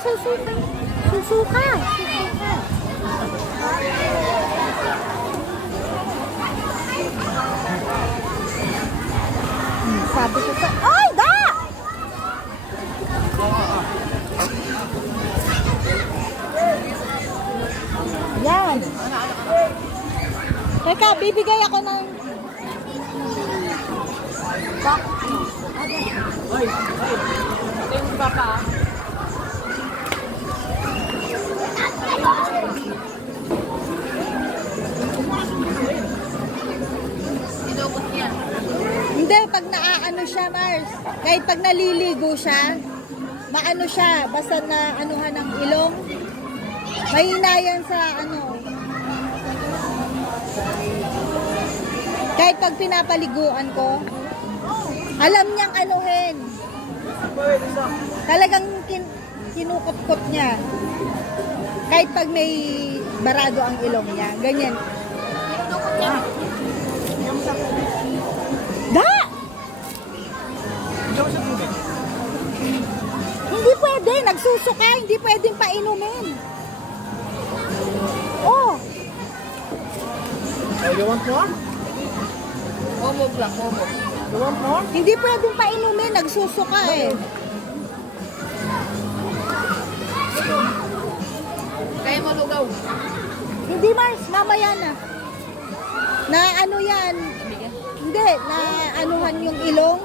susuka. Susuka. Susuka. Sabi ko sa... Ay, da! Yan. Teka, bibigay ako ng... Ay, ito yung papa. Sinubot niya. Hindi, pag naaano siya, Mars. Kahit pag naliligo siya, maano siya, basta na anuhan ng ilong. Mahina yan sa ano. Kahit pag pinapaliguan ko, alam niyang anuhin. Talagang kinukot-kot niya. Kahit pag may barado ang ilong niya. Ganyan. Da! Hindi pwede. Nagsusuka. Hindi pwedeng painumin. Oh! Oh, you want more? Momog lang, momog. You want more? Hindi pwedeng painumin. Nagsusuka eh. Kaya mo lugaw. Hindi, Mars. Mamaya na. Na ano yan? Hindi. Na anuhan yung ilong.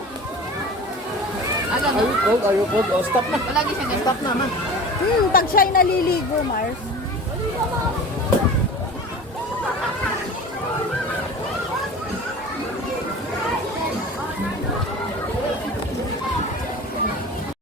Ano? Are you cold? Are you cold? Oh, stop na. Palagi siya ganun. Stop na, man. Pag siya'y naliligo, Mars.